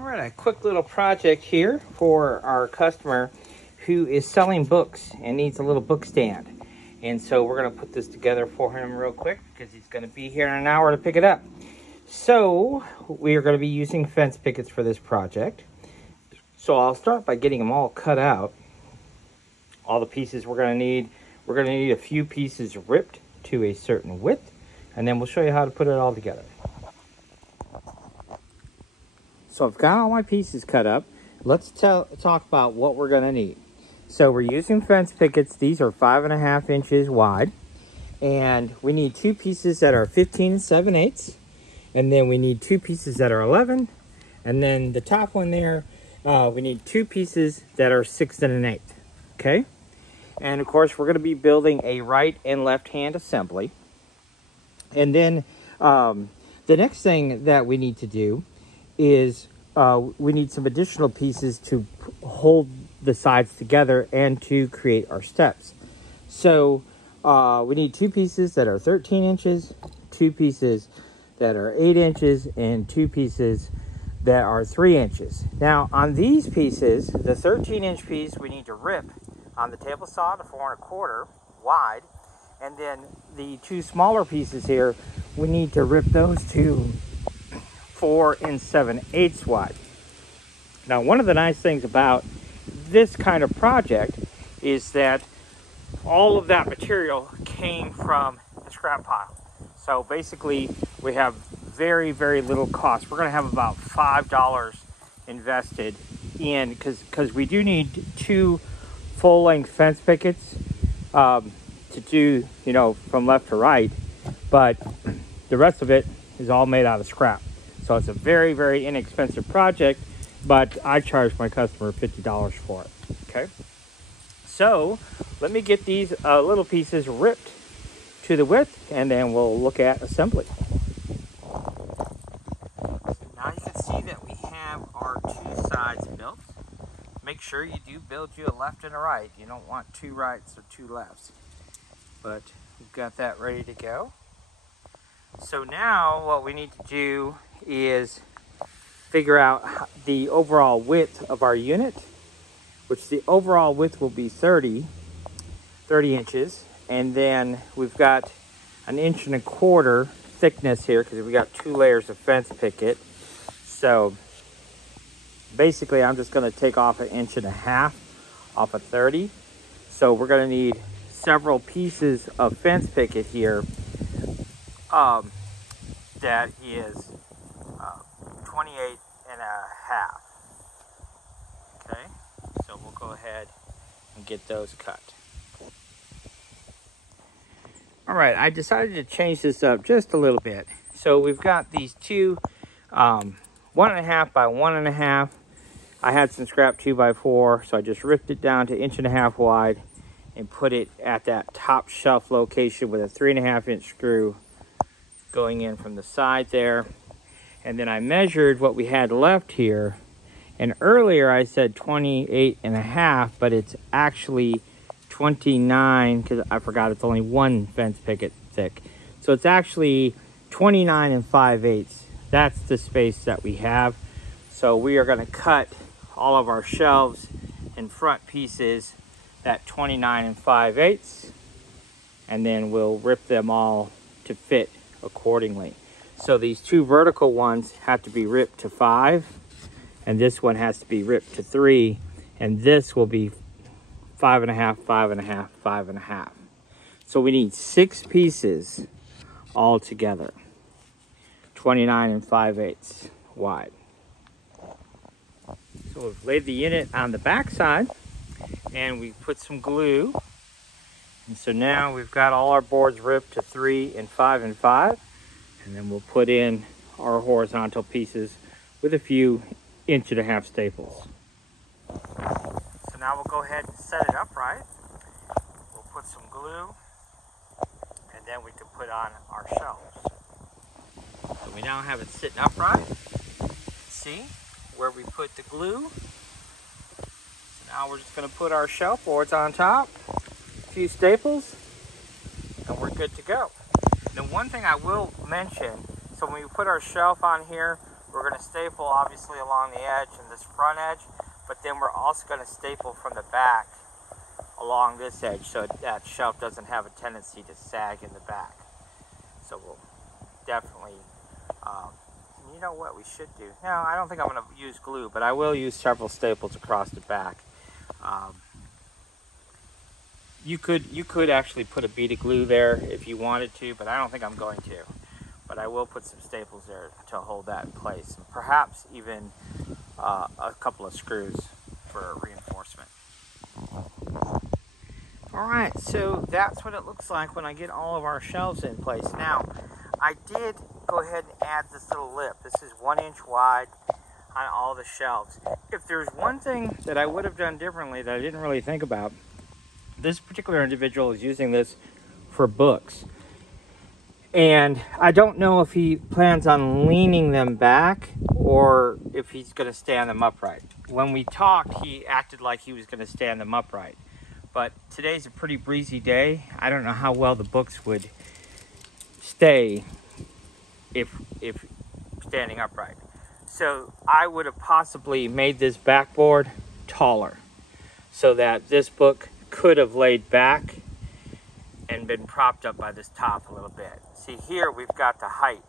All right, a quick little project here for our customer who is selling books and needs a little book stand. And so we're going to put this together for him real quick because he's going to be here in an hour to pick it up. So we are going to be using fence pickets for this project. So I'll start by getting them all cut out. All the pieces we're going to need a few pieces ripped to a certain width, and then we'll show you how to put it all together. So I've got all my pieces cut up. Let's talk about what we're going to need. So we're using fence pickets. These are 5.5 inches wide. And we need two pieces that are 15 7/8. And then we need two pieces that are 11. And then the top one there, we need two pieces that are 6 1/8. Okay? And of course, we're going to be building a right and left hand assembly. And then the next thing that we need to do is we need some additional pieces to hold the sides together and to create our steps. So we need two pieces that are 13 inches, two pieces that are 8 inches, and two pieces that are 3 inches. Now on these pieces, the 13-inch piece we need to rip on the table saw to 4 1/4 wide, and then the two smaller pieces here, we need to rip those to 4 7/8 wide. Now, one of the nice things about this kind of project is that all of that material came from the scrap pile. So basically, we have very, very little cost. We're going to have about $5 invested in, because we do need two full-length fence pickets to do, you know, from left to right, but the rest of it is all made out of scrap. So it's a very, very inexpensive project, but I charge my customer $50 for it. Okay, so let me get these little pieces ripped to the width, and then we'll look at assembly. Now you can see that we have our two sides built. Make sure you do build you a left and a right. You don't want two rights or two lefts. But we've got that ready to go. So now what we need to do is figure out the overall width of our unit, which the overall width will be 30 inches. And then we've got 1 1/4 inch thickness here because we got 2 layers of fence picket. So basically, I'm just going to take off 1.5 inches off of 30. So we're going to need several pieces of fence picket here. That is 28.5. Okay, so we'll go ahead and get those cut. All right, I decided to change this up just a little bit. So we've got these two 1.5 by 1.5. I had some scrap 2x4, so I just ripped it down to 1.5 inches wide and put it at that top shelf location with a 3.5 inch screw going in from the side there. And then I measured what we had left here, and earlier I said 28.5, but it's actually 29 because I forgot it's only one fence picket thick. So it's actually 29 5/8. That's the space that we have. So we are going to cut all of our shelves and front pieces at 29 5/8, and then we'll rip them all to fit accordingly. So these two vertical ones have to be ripped to 5, and this one has to be ripped to 3, and this will be 5.5, 5.5, 5.5. So we need 6 pieces all together, 29 5/8 wide. So we've laid the unit on the back side, and we put some glue. And so now we've got all our boards ripped to 3 and 5 and 5. And then we'll put in our horizontal pieces with a few 1.5 inch staples. So now we'll go ahead and set it up right. We'll put some glue, and then we can put on our shelves. So we now have it sitting upright. See where we put the glue. So now we're just going to put our shelf boards on top, a few staples, and we're good to go. Now, one thing I will mention, so when we put our shelf on here, We're going to staple obviously along the edge and this front edge, but then we're also going to staple from the back along this edge so that shelf doesn't have a tendency to sag in the back. So we'll definitely, you know what we should do? No, I don't think I'm going to use glue, but I will use several staples across the back. You could actually put a bead of glue there if you wanted to, but I don't think I'm going to. But I will put some staples there to hold that in place, and perhaps even a couple of screws for reinforcement. All right, so that's what it looks like when I get all of our shelves in place. Now, I did go ahead and add this little lip. This is 1 inch wide on all the shelves. If there's one thing that I would have done differently that I didn't really think about, this particular individual is using this for books. And I don't know if he plans on leaning them back or if he's going to stand them upright. When we talked, he acted like he was going to stand them upright. But today's a pretty breezy day. I don't know how well the books would stay if standing upright. So I would have possibly made this backboard taller so that this book could have laid back and been propped up by this top a little bit. See, here we've got the height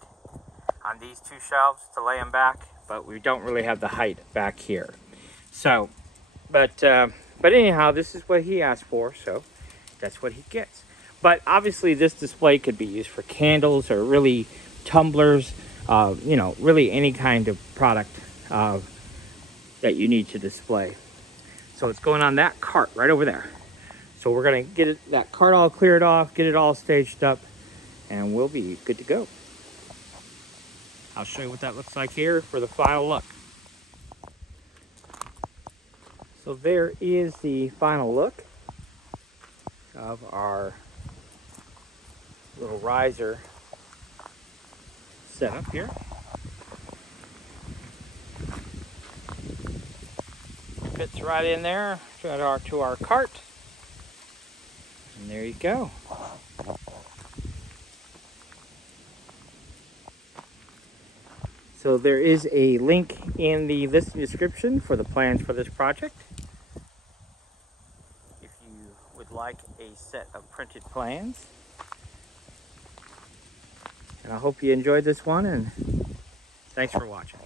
on these two shelves to lay them back, but we don't really have the height back here. So, but anyhow, this is what he asked for, so that's what he gets. But obviously this display could be used for candles or really tumblers, you know, really any kind of product that you need to display. So it's going on that cart right over there. So we're gonna get that cart all cleared off, get it all staged up, and we'll be good to go. I'll show you what that looks like here for the final look. So there is the final look of our little riser setup here. Fits right in there to our cart. And there you go. So there is a link in the listing description for the plans for this project. If you would like a set of printed plans. And I hope you enjoyed this one, and thanks for watching.